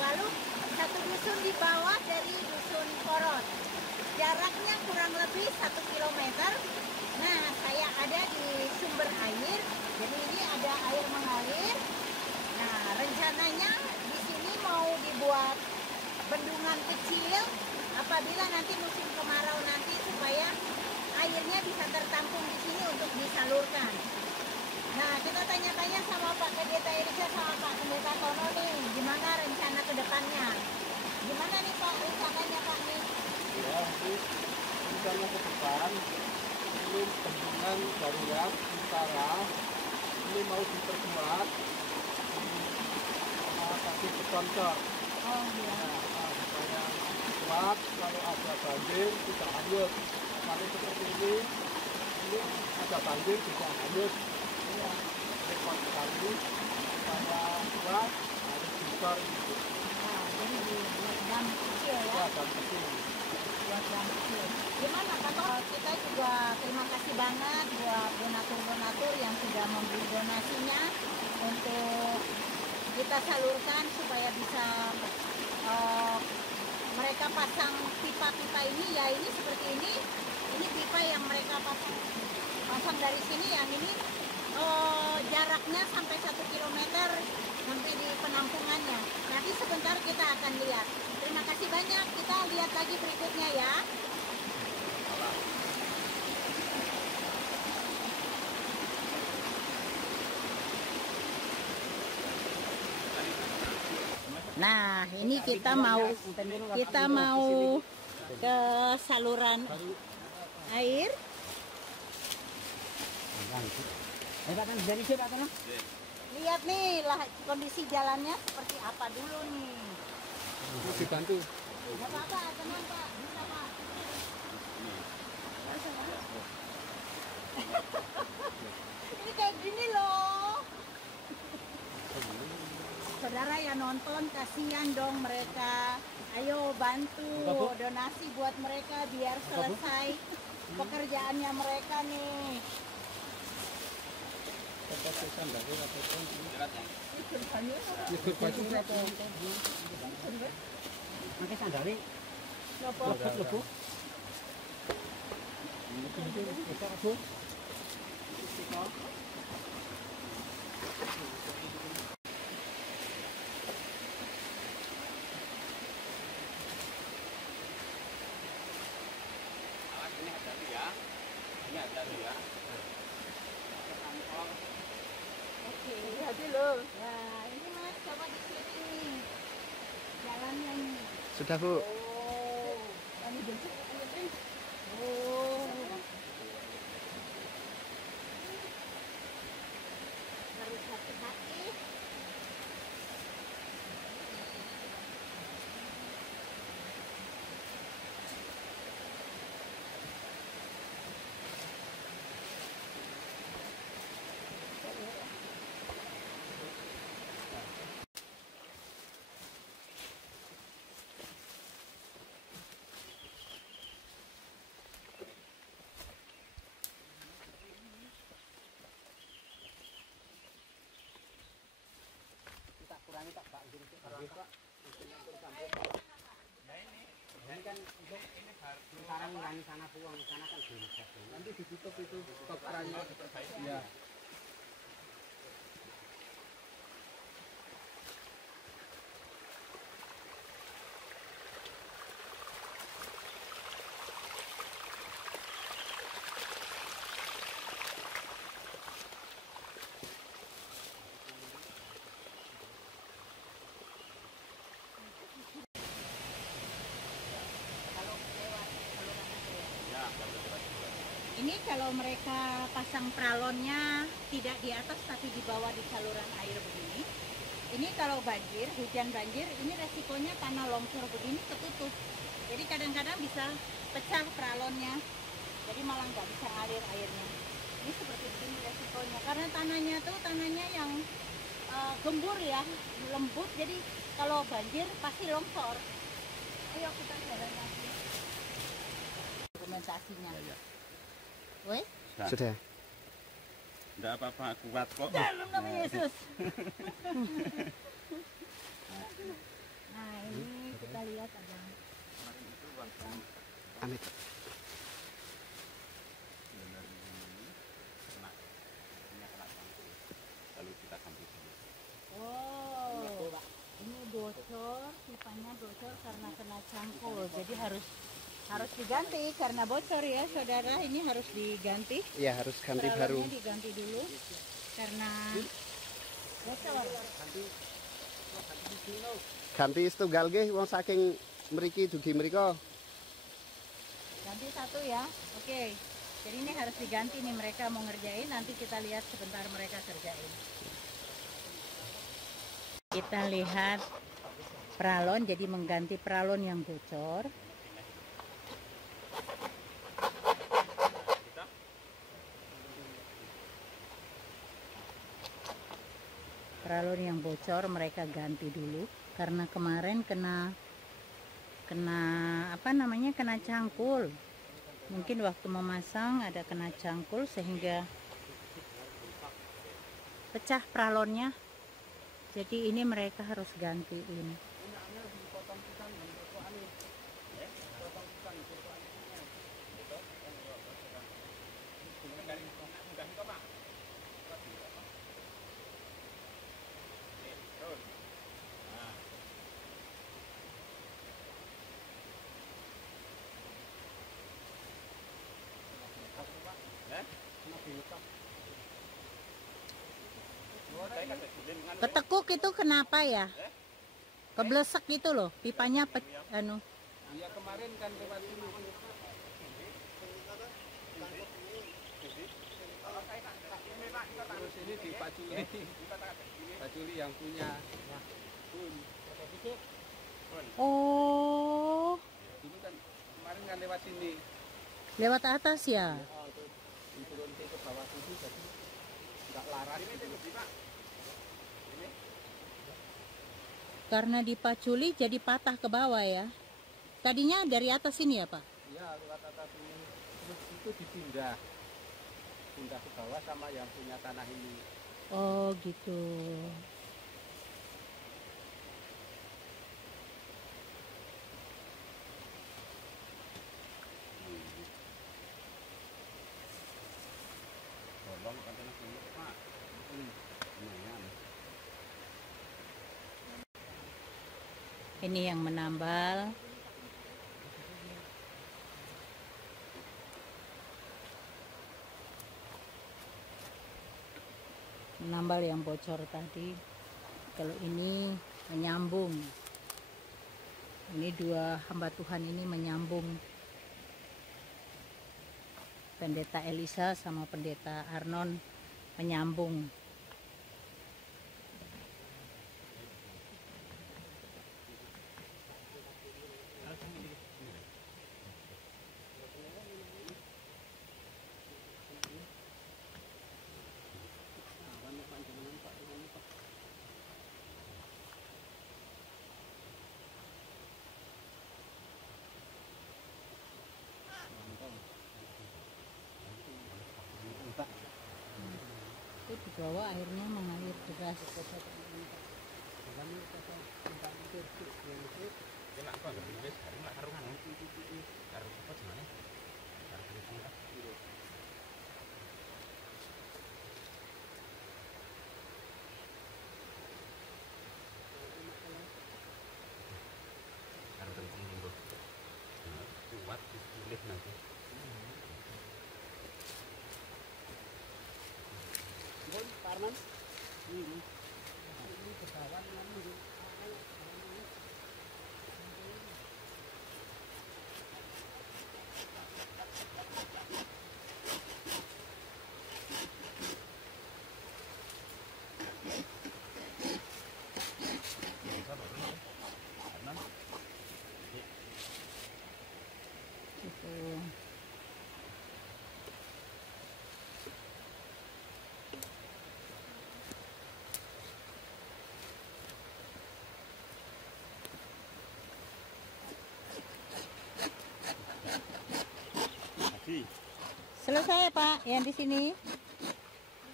lalu satu dusun di bawah dari dusun Koron. Jaraknya kurang lebih 1 kilometer. Nah, saya ada di sumber air. Jadi ini ada air mengalir. Nah, rencananya di sini mau dibuat bendungan kecil apabila nanti musim kemarau nanti supaya airnya bisa tertampung di sini untuk disalurkan. Nah, kita tanya-tanya sama Pak Pendeta Elisha sama Pak Pendeta Tono nih, gimana rencana ke depannya? Gimana nih Pak rencananya Pak nih? Ya, nanti rencana ke depan ini bendungan darurat utara ini mau diperkuat sama kasih sponsor. Oh iya. Nah, supaya kuat kalau ada banjir tidak hanyut. Kalau seperti ini ada banjir bisa hanyut. Iya. Repot sekali supaya kuat harus besar gitu. Nah, jadi buat dam kecil ya? Ya, dan kecil. Buat dam kecil. Gimana Pak? Kita juga terima kasih banget buat donatur-donatur yang sudah memberi donasinya untuk kita salurkan supaya bisa mereka pasang pipa-pipa ini ya, ini seperti ini pipa yang mereka pasang dari sini, yang ini jaraknya sampai 1 kilometer sampai di penampungannya. Nanti sebentar kita akan lihat. Terima kasih banyak, kita lihat lagi berikutnya ya. Nah, ini kita mau ke saluran air. Lihat nih lah kondisi jalannya seperti apa dulu nih. Mau dibantu. Gak apa-apa, tenang Pak, bisa Pak. Ini kayak gini loh. Saudara yang nonton, kasihan dong mereka. Ayo bantu donasi buat mereka biar selesai pekerjaannya mereka nih. Ikut baju berapa? Pakai sandali. Napa? Lebu. Ini ada ya. Ini ada ya. Oke, hati loh. Nah, ini Mas, coba di sini jalannya ini. Sudah Bu. Oh, ini bentuk ini. Oh. Harus hati-hati. Tak kurangi tak Pak. Ini kan untuk sekarang ngurangi sana buang sana kan bisa. Nanti ditutup itu stop kerannya. Ya. Ini kalau mereka pasang pralonnya tidak di atas tapi di bawah di saluran air begini. Ini kalau banjir, hujan banjir, ini resikonya tanah longsor begini ketutup. Jadi kadang-kadang bisa pecah pralonnya. Jadi malah nggak bisa ngalir airnya. Ini seperti begini resikonya. Karena tanahnya yang gembur ya, lembut. Jadi kalau banjir pasti longsor. Ayo kita jalan lagi. Dokumentasinya. Woi? Sudah. Enggak apa-apa, kuat kok. Dalam nama Yesus. Nah ini kita lihat ada. Amit. Lalu kita ganti dulu. Oh, ini bocor, pipanya bocor karena kena cangkul. Jadi harus diganti karena bocor ya, saudara. Ini harus diganti. Iya, harus ganti baru. Peralonnya diganti dulu karena bocor. Ganti setunggal nggih wong saking mriki dugi mriko. Ganti satu ya. Oke. Jadi ini harus diganti nih, mereka mau ngerjain, nanti kita lihat sebentar mereka kerjain. Kita lihat peralon, jadi mengganti peralon yang bocor. Peralon yang bocor mereka ganti dulu karena kemarin kena apa namanya, kena cangkul. Mungkin waktu memasang ada kena cangkul sehingga pecah peralonnya. Jadi ini mereka harus gantiin. Ketekuk itu kenapa ya? Keblesek gitu loh, pipanya anu. Iya kemarin kan lewat sini. Terus ini di Pak Juli yang punya. Oh, Dulu kan kemarin kan lewat sini. lewat atas ya? Turun ke bawah sini jadi nggak laras. Karena dipaculi jadi patah ke bawah ya? Tadinya dari atas ini ya Pak? Iya lewat atas ini. Terus itu dipindah. Pindah ke bawah sama yang punya tanah ini. Oh gitu. Bolong kan kena kulit, Pak. Lumayan. Ini yang menambal. Menambal yang bocor tadi. Kalau ini menyambung. Ini dua hamba Tuhan ini menyambung. Pendeta Elisa sama pendeta Arnon menyambung. Itu di bawah airnya mengalir deras. Kuat dipilih nanti. Bun, Parman. Ini ke bawah nanti. Gitu. Selesai Pak, yang di sini.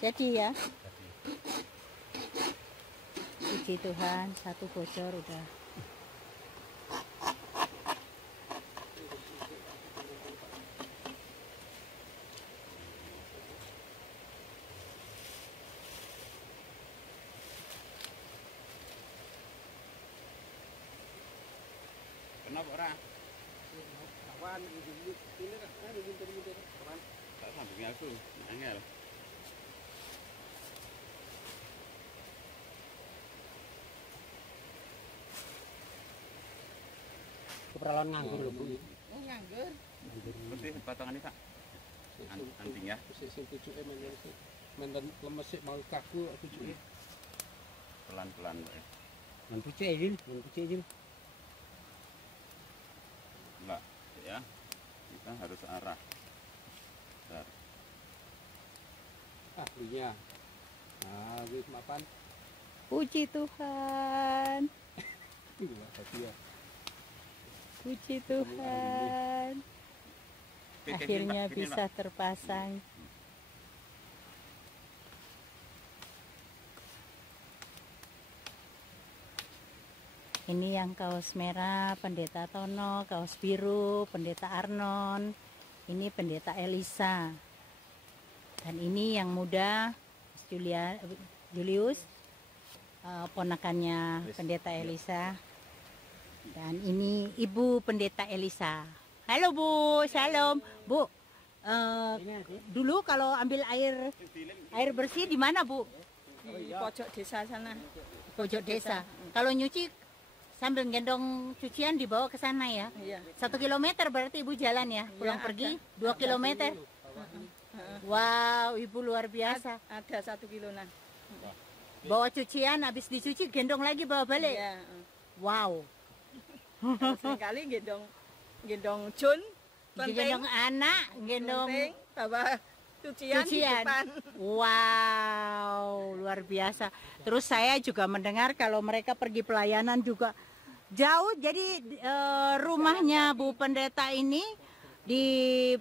Jadi ya. Puji Tuhan, satu bocor udah Kenapa ora? Kawan ini kan mundur. Kawan. Tak sambung aku. Angel. Keperluan nganggur lho, Bu. Oh, nganggur. Terus potongan ini, Pak. Anting ya. Sing tujuke menen lemesik mau kaku tujuke. Pelan-pelan, Pak. Mentuce izin. Enggak, ya. Kita harus arah. Bentar. Ahlinya. Nah, wis mapan. Puji Tuhan. Inilah tadi ya. Puji Tuhan. Akhirnya bisa terpasang. Ini yang kaos merah Pendeta Tono, kaos biru Pendeta Arnon, ini Pendeta Elisa. Dan ini yang muda Julius, ponakannya Pendeta Elisa. Dan ini Ibu Pendeta Elisa. Halo Bu, shalom. Bu, dulu kalau ambil air bersih di mana Bu? Di pojok desa sana. Pojok desa. Kalau nyuci sambil gendong cucian dibawa ke sana ya? Iya. 1 kilometer berarti Ibu jalan ya? Pulang pergi 2 kilometer. Wow, Ibu luar biasa. Ada 1 kiloan. Bawa cucian, habis dicuci gendong lagi bawa balik. Iya. Wow. Seringkali gendong Jun, Gendong anak, gendong bawa cucian di depan. Wow, luar biasa. Terus saya juga mendengar kalau mereka pergi pelayanan juga jauh. Jadi rumahnya Bu Pendeta ini di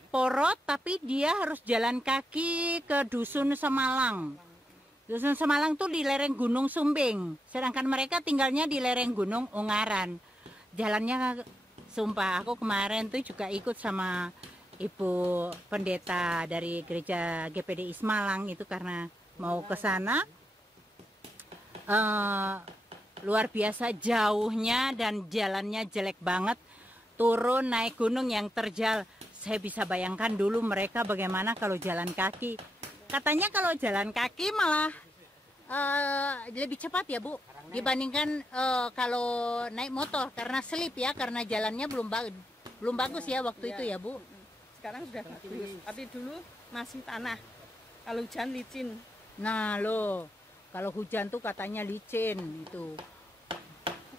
Porot, tapi dia harus jalan kaki ke Dusun Semalang. Dusun Semalang tuh di lereng Gunung Sumbing. Sedangkan mereka tinggalnya di lereng Gunung Ungaran. Jalannya sumpah, aku kemarin tuh juga ikut sama Ibu Pendeta dari gereja GPDI Semalang itu karena mau ke sana. Luar biasa jauhnya dan jalannya jelek banget. Turun naik gunung yang terjal. Saya bisa bayangkan dulu mereka bagaimana kalau jalan kaki. Katanya kalau jalan kaki malah lebih cepat ya Bu dibandingkan kalau naik motor karena slip ya, karena jalannya belum bagus ya waktu itu ya Bu. Sekarang sudah bagus, tapi dulu masih tanah. Kalau hujan licin. Nah loh, kalau hujan tuh katanya licin itu.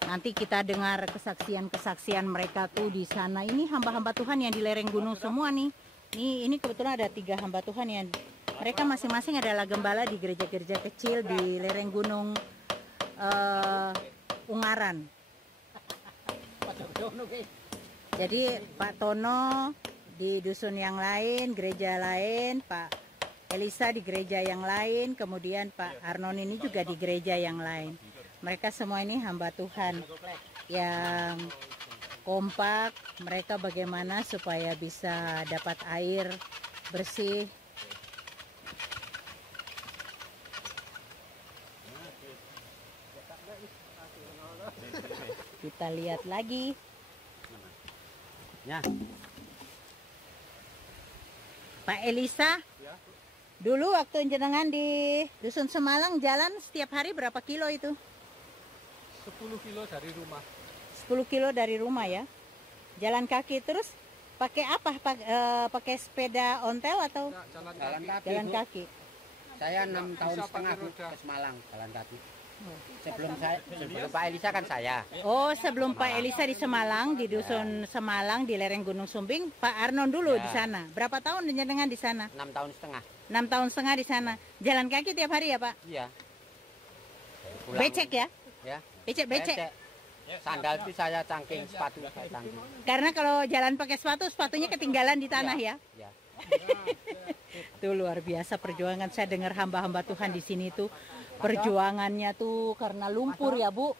Nanti kita dengar kesaksian-kesaksian mereka tuh di sana. Ini hamba-hamba Tuhan yang di lereng gunung semua nih. Ini kebetulan ada 3 hamba Tuhan yang mereka masing-masing adalah gembala di gereja-gereja kecil di lereng gunung Ungaran. Jadi Pak Tono di dusun yang lain, gereja lain, Pak Elisa di gereja yang lain, kemudian Pak Arnon ini juga di gereja yang lain. Mereka semua ini hamba Tuhan yang kompak. Mereka bagaimana supaya bisa dapat air bersih. Kita lihat lagi. Ya. Pak Elisa, dulu waktu jenengan di Dusun Semalang jalan setiap hari berapa kilo itu? 10 kilo dari rumah. 10 kilo dari rumah ya. Jalan kaki terus pakai apa? Pakai sepeda ontel atau Ya, jalan Jalan kaki. kaki. jalan Bu. kaki? Saya 6 tahun Bisa setengah pakai Bu, roda. ke Semalang jalan kaki. Sebelum Pak Elisa kan saya. Oh, sebelum Pak Elisa di Semalang, di Dusun Semalang di lereng Gunung Sumbing, Pak Arnon dulu Ya. di sana. Berapa tahun jenengan di sana? 6 tahun setengah. 6 tahun setengah di sana. Jalan kaki tiap hari ya, Pak? Iya. Becek ya? Ya. Becek-becek. Sandal itu saya cangking, sepatu saya cangking. Karena kalau jalan pakai sepatu, sepatunya ketinggalan di tanah ya. Ya. Itu luar biasa perjuangan. Saya dengar hamba-hamba Tuhan di sini tuh perjuangannya tuh karena lumpur ya Bu.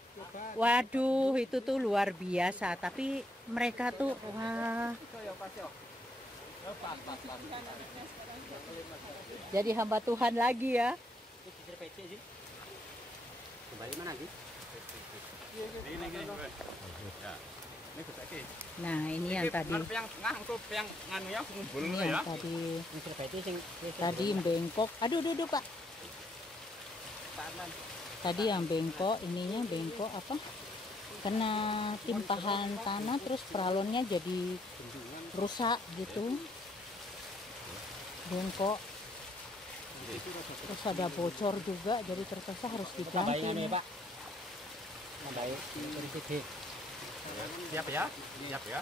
Waduh, itu tuh luar biasa. Tapi mereka tuh wah. Jadi hamba Tuhan lagi ya. Kembali mana sih? Ini gedake. Nah, ini yang tadi. Yang tengah engko yang nganu ya ngumpul Ini ngono yang ya. tadi. Ini seperti sing Tadi bengkok. Aduh, duduk, Pak. Tadi yang bengkok, ininya bengkok apa? Kena timpahan tanah terus peralonnya jadi rusak gitu. Bengkok. Terus ada bocor juga, jadi terpaksa harus diganti. tambahin Pak. Tambahin dari sini. Siap ya? Siap ya.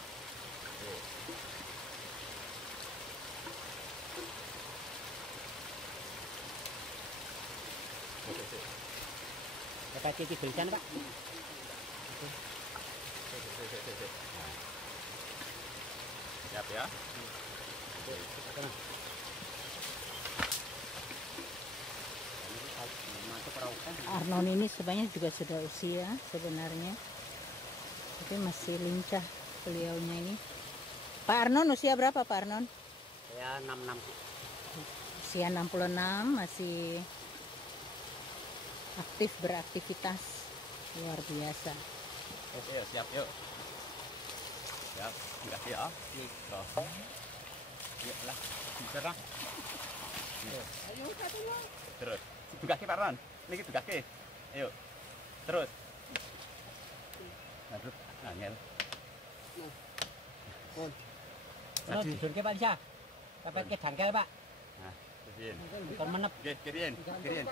Dapat titik tulisan Pak. Siap ya. Arnon ini sebenarnya juga sudah usia sebenarnya, tapi masih lincah beliaunya ini. Pak Arnon usia berapa Pak Arnon? Saya 66. Usia 66, masih aktif beraktivitas luar biasa. Oke, siap yuk. Siap, enggak ya. Toh. Yuk lah, bisa lah. Ayo satu lah. Terus, tugake Pak Ron. Niki tugake. Ayo. Terus. Aduh, angel. Nah, disurke Pak Isa. Dapat ke jangkel Pak. Nah, kerin. Kan menep. Nggih, kerin. Kerin.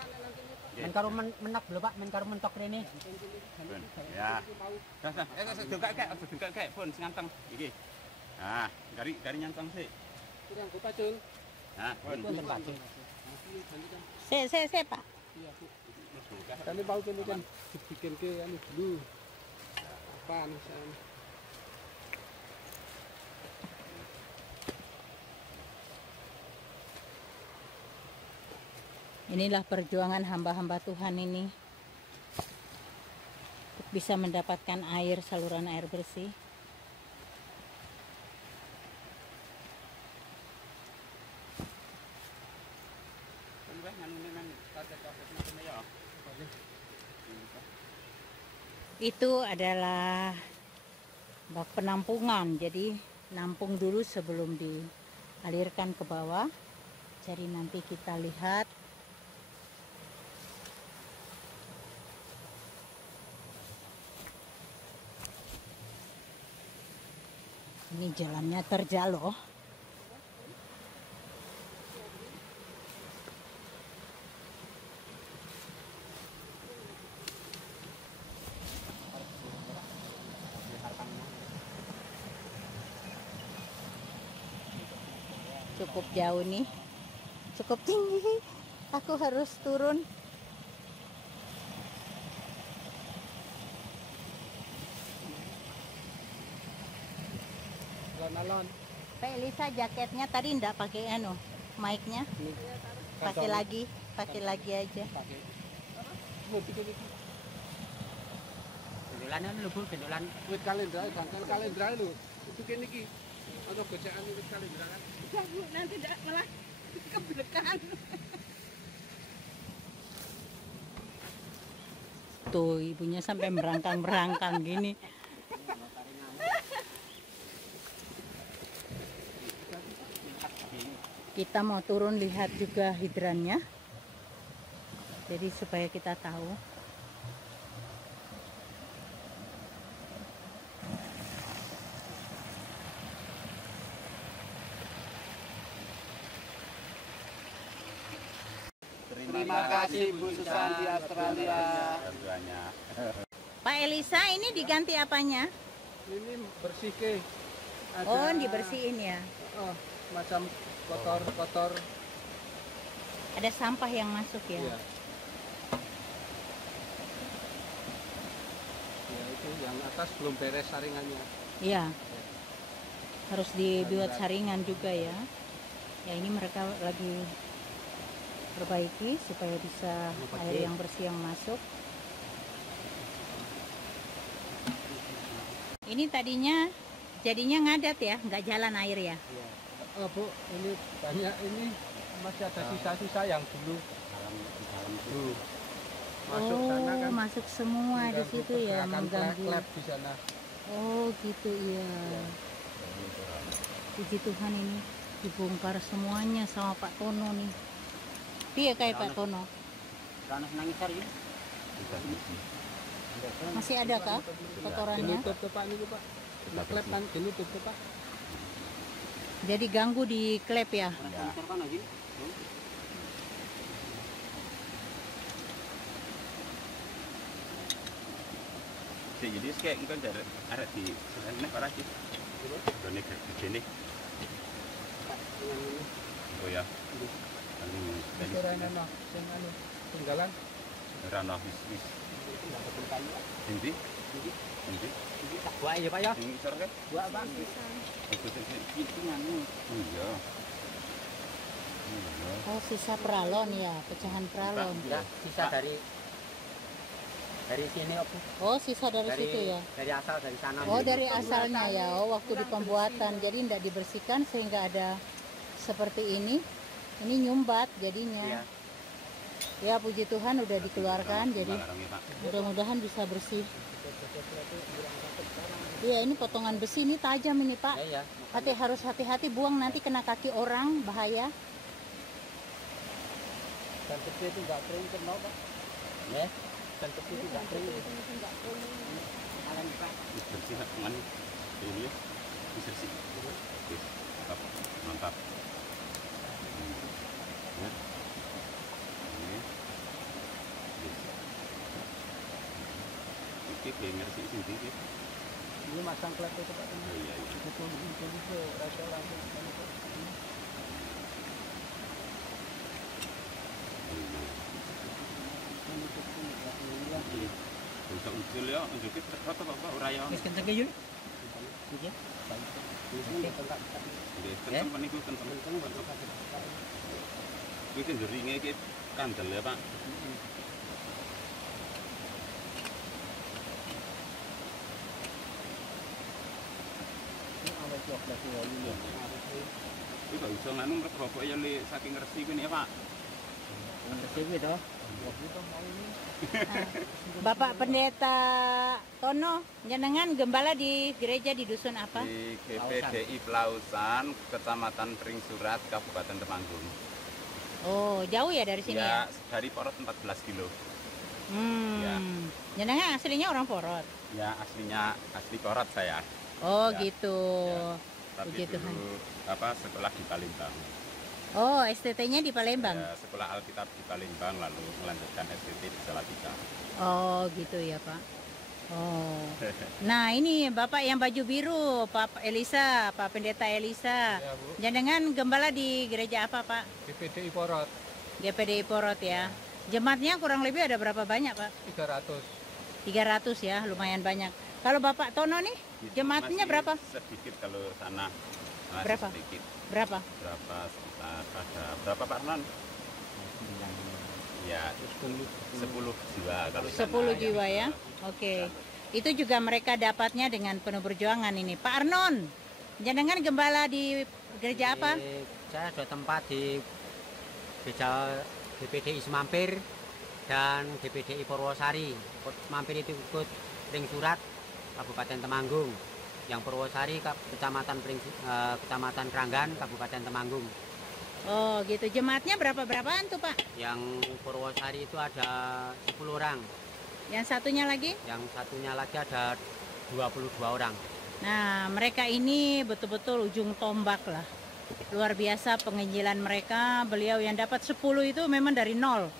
Men karo menep lho Pak, men karo mentok rene. Ya. Dah, dugake, pun nganteng iki. Nah, gari nyanteng sih. Kurang ku pacul. Nah, pun. Wonten Pak. Se Pak. Kami mau kene kan dibikin ke anu dulu. Apa anu sana. Inilah perjuangan hamba-hamba Tuhan ini untuk bisa mendapatkan air, saluran air bersih. Itu adalah bak penampungan, jadi nampung dulu sebelum dialirkan ke bawah. Jadi nanti kita lihat ini jalannya terjal loh. Cukup jauh nih, cukup tinggi. Aku harus turun. Alon-alon. Pak Elisa jaketnya tadi enggak pakai anu, mic-nya. Pakai lagi aja. Pakai. Mau bikin iki. Gendolan lho Bu, gendolan. Wit kalendra, bangkal kalendra lho. Itu kene iki. Ana gocekan wit kalendra kan. Udah Bu, nanti malah kebelekan. Tuh ibunya sampai merangkang-merangkang gini. Kita mau turun lihat juga hidrannya. Jadi supaya kita tahu. Terima kasih Bu Susan di Australia. Bantuannya. Pak Elisa, ini diganti apanya? Ini bersih ke. Oh, dibersihin ya. Oh, macam kotor-kotor. Ada sampah yang masuk ya. Iya. Ya itu yang atas belum beres saringannya. Iya. Harus dibuat saringan juga ya. Ya ini mereka lagi perbaiki supaya bisa air yang bersih yang masuk. Ini tadinya jadinya ngadat ya, nggak jalan air ya. Iya. Oh Bu, ini banyak ini masih ada sisa-sisa yang dulu. Tuh. Masuk Oh, sana kan. masuk semua di situ ya, mengganggu. Klep di sana. Oh gitu iya. Puji Tuhan ini dibongkar semuanya sama Pak Tono nih. Iya kayak Pak Tono. Karena senang ngisar ya. Masih ada kah kotorannya? Ditutup tuh Pak, ini Pak. Klep kan ditutup tuh Pak. Jadi ganggu di klep ya. Ngisar kan lagi. Jadi kayak engkau dari arah di sana para sih. Doni ke sini. Oh ya. Anu dari Rana sing anu tunggalan. Rana wis. Endi? Endi? Tak buat ya Pak ya. Ini sor kan? Buat Pak. Itu sing Itu nganu. iya. Iya. Oh sisa pralon ya, pecahan pralon. Ya, sisa dari sini apa? Oh sisa dari situ ya. Dari asal dari sana. Oh dari asalnya ya. Oh waktu di pembuatan jadi tidak dibersihkan sehingga ada seperti ini. Ini nyumbat jadinya. Iya. Ya puji Tuhan udah dikeluarkan jadi mudah-mudahan bisa bersih. Iya ini potongan besi ini tajam ini Pak. Ya, ya. Harus hati-hati buang nanti kena kaki orang bahaya. Dan kecil itu enggak kering kena Pak. Ya. Dan kecil itu enggak kering. Alam Pak. bersih mana? Ini ya. Bersih. Oke. Mantap. Mantap. Ya. Ini. Oke, kayak sih sini. Ini masang klep itu Pak. Oh iya. Itu rasa langsung. Bisa usul ya, unjukin terkata Bapak ora ya. Wis kenceng ya. Iya. Kenceng kan niku kenceng. Iki jeringe iki kandel ya, Pak. Iki kok iso nganu rokok ya li saking resi kuwi ya, Pak. Bersih gitu. Bapak Pendeta Tono, jenengan gembala di gereja di dusun apa? Di GPDI Pelausan, Kecamatan Pringsurat, Kabupaten Temanggung. Oh, jauh ya dari sini ya? Ya, dari Porot 14 kilo. Ya. Jenengan aslinya orang Porot? Ya, asli Porot saya. Oh, Ya. gitu. Tapi Puji Tuhan. dulu sekolah di Palembang. Oh, STT-nya di Palembang? Ya, sekolah Alkitab di Palembang, lalu melanjutkan STT di Salatiga. Oh, gitu ya, Pak. Oh. Nah, ini Bapak yang baju biru, Pak Elisa, Pak Pendeta Elisa. Ya, Bu. Jenengan gembala di gereja apa, Pak? GPDI Porot GPDI Porot ya. Jemaatnya kurang lebih ada berapa banyak, Pak? 300. 300 ya, lumayan banyak. Kalau Bapak Tono nih, Itu jemaatnya masih berapa? Sedikit kalau sana. Masih Berapa? Sedikit. Berapa? Berapa sekitar ada berapa Pak Arman? Ya, 10 jiwa kalau 10 sana, jiwa ya. Oke. Itu juga mereka dapatnya dengan penuh perjuangan ini. Pak Arnon, jenengan gembala di gereja apa? Saya ada tempat di gereja GPDI Semampir dan GPDI Purwosari. Mampir itu ikut Pringsurat, Kabupaten Temanggung. Yang Purwosari Kecamatan Kranggan, Kabupaten Temanggung. Oh gitu. Jemaatnya berapaan tuh Pak? Yang Purwosari itu ada 10 orang. Yang satunya lagi? Yang satunya lagi ada 22 orang. Nah mereka ini betul-betul ujung tombak lah. Luar biasa penginjilan mereka. Beliau yang dapat 10 itu memang dari nol.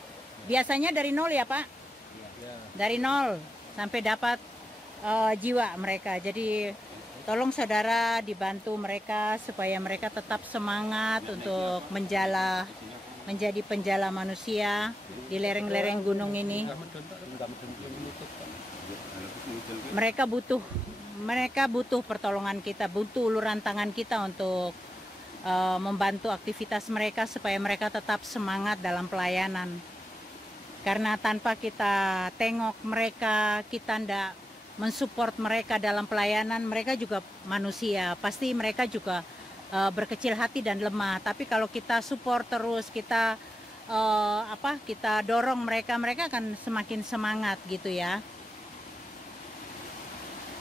Biasanya dari nol ya Pak? Dari nol sampai dapat jiwa mereka. Jadi tolong saudara dibantu mereka supaya mereka tetap semangat untuk menjadi penjala manusia di lereng-lereng gunung ini. Mereka butuh pertolongan kita, butuh uluran tangan kita untuk membantu aktivitas mereka supaya mereka tetap semangat dalam pelayanan. Karena tanpa kita tengok mereka, kita tidak mensupport mereka dalam pelayanan, mereka juga manusia. Pasti mereka juga berkecil hati dan lemah. Tapi kalau kita support terus, kita kita dorong mereka, mereka akan semakin semangat gitu ya.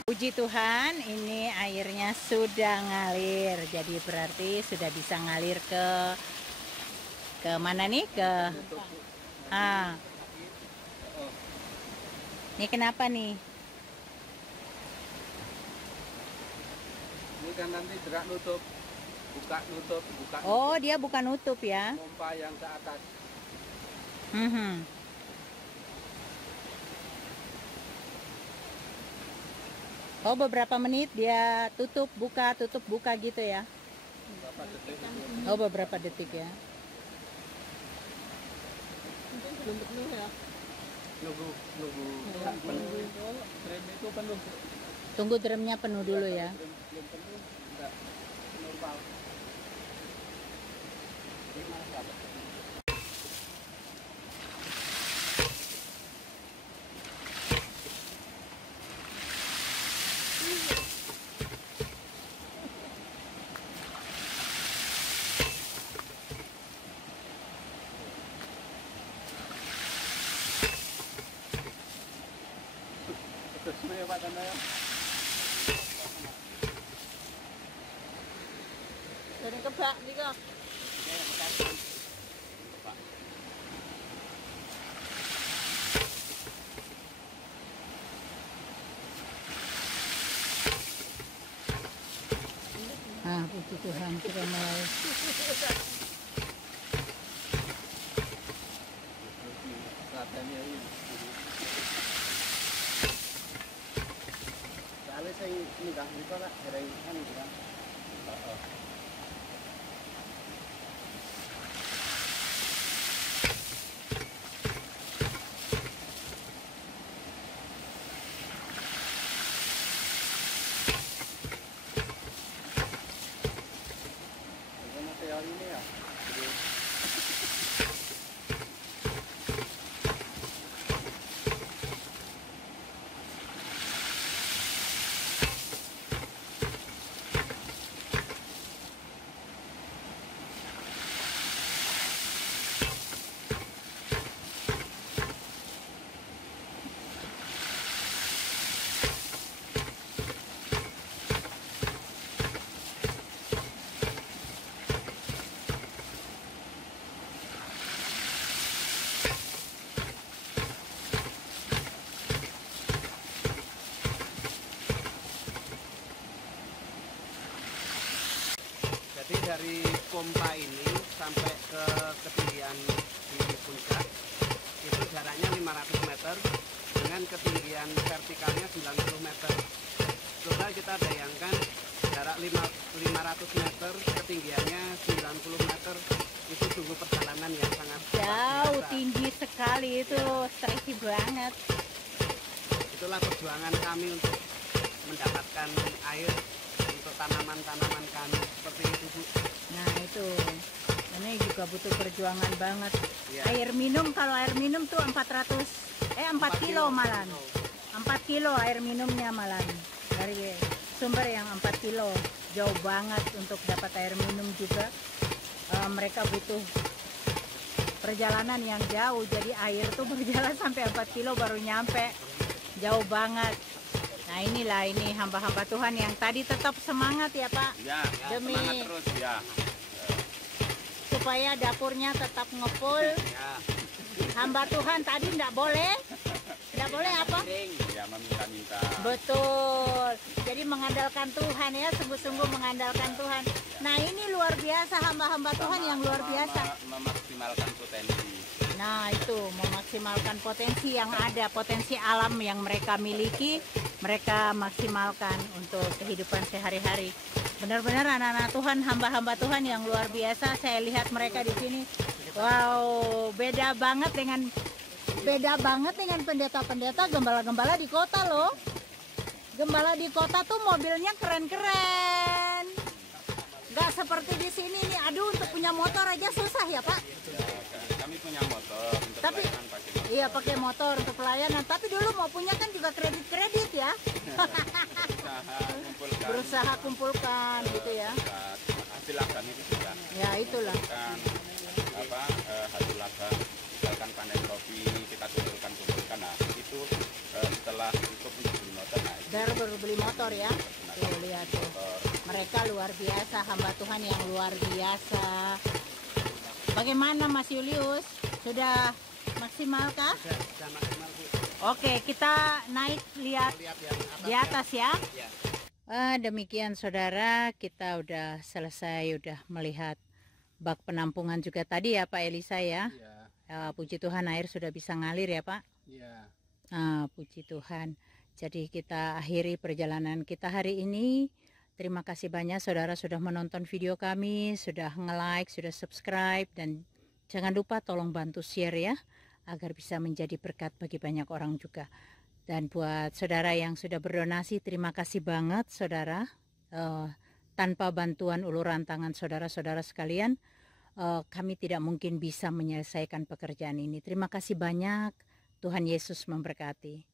Puji Tuhan, ini airnya sudah ngalir. Jadi berarti sudah bisa ngalir ke mana nih? Ini kenapa nih? Ini kan nanti gerak nutup, buka nutup, buka. Oh, dia bukan nutup ya? Pompa yang ke atas. Oh, beberapa menit dia tutup buka gitu ya? Berapa detik? Oh, beberapa detik ya? Nunggu rem itu penuh. Tunggu drumnya penuh dulu ya? Belum penuh, enggak normal. Sesuai ya Pak Tanda ya. Dari kebak nih kok. Nah, puji Tuhan sudah mulai. Katanya ini. Soalnya saya nikah itu Kak, dari kan gitu kan. Bagaimana teori ini ya? Jadi, Jadi dari pompa ini sampai ke ketinggian di puncak itu jaraknya 500 meter dengan ketinggian vertikalnya 90 meter. Coba kita bayangkan jarak 500 meter ketinggiannya 90 meter itu sungguh perjalanan yang sangat luar Jauh, biasa. tinggi sekali itu, stressy banget. Itulah perjuangan kami untuk mendapatkan air untuk tanaman-tanaman kami seperti itu Bu. Nah itu, ini juga butuh perjuangan banget. Iya. Air minum, kalau air minum tuh 4 kilo malan. 4 kilo air minumnya malan. Dari sumber yang 4 kilo. Jauh banget untuk dapat air minum juga. Mereka butuh perjalanan yang jauh. Jadi air tuh berjalan sampai 4 kilo baru nyampe. Jauh banget. Nah inilah ini hamba-hamba Tuhan yang tadi tetap semangat ya Pak. Ya, Demi- semangat terus ya. Supaya dapurnya tetap ngepul. Ya, Hamba Tuhan tadi enggak boleh apa? ya meminta-minta. Betul. Jadi mengandalkan Tuhan ya, sungguh-sungguh mengandalkan Tuhan. Nah ini luar biasa hamba-hamba Tuhan yang luar biasa. Memaksimalkan potensi. Nah itu memaksimalkan potensi yang ada, potensi alam yang mereka miliki, mereka maksimalkan untuk kehidupan sehari-hari. Benar-benar anak-anak Tuhan, hamba-hamba Tuhan yang luar biasa. Saya lihat mereka di sini. Wow, beda banget dengan pendeta-pendeta, gembala-gembala di kota loh. Gembala di kota tuh mobilnya keren-keren. Nggak seperti di sini nih. Aduh, untuk punya motor aja susah ya Pak. Kami punya motor untuk Tapi pelayanan pakai motor. iya pakai motor untuk pelayanan. Tapi dulu mau punya kan juga kredit ya. Berusaha kumpulkan gitu ya. Hasil ladang itu juga. Ya itulah. Kan hasil ladang, misalkan panen kopi kita kumpulkan. Nah itu setelah cukup untuk beli motor, nah itu baru beli motor ya. Tuh lihat tuh. Mereka luar biasa, hamba Tuhan yang luar biasa. Bagaimana Mas Julius? Sudah maksimal kah? Sudah maksimal, Bu. Oke, kita naik lihat Lihat yang atas, di atas ya. Ya. Demikian saudara, kita udah selesai, udah melihat bak penampungan juga tadi ya Pak Elisa ya. Puji Tuhan air sudah bisa ngalir ya Pak. Iya. Puji Tuhan. Jadi kita akhiri perjalanan kita hari ini. Terima kasih banyak saudara sudah menonton video kami, sudah nge-like, sudah subscribe, dan jangan lupa tolong bantu share ya, agar bisa menjadi berkat bagi banyak orang juga. Dan buat saudara yang sudah berdonasi, terima kasih banget saudara. Tanpa bantuan uluran tangan saudara-saudara sekalian, kami tidak mungkin bisa menyelesaikan pekerjaan ini. Terima kasih banyak. Tuhan Yesus memberkati.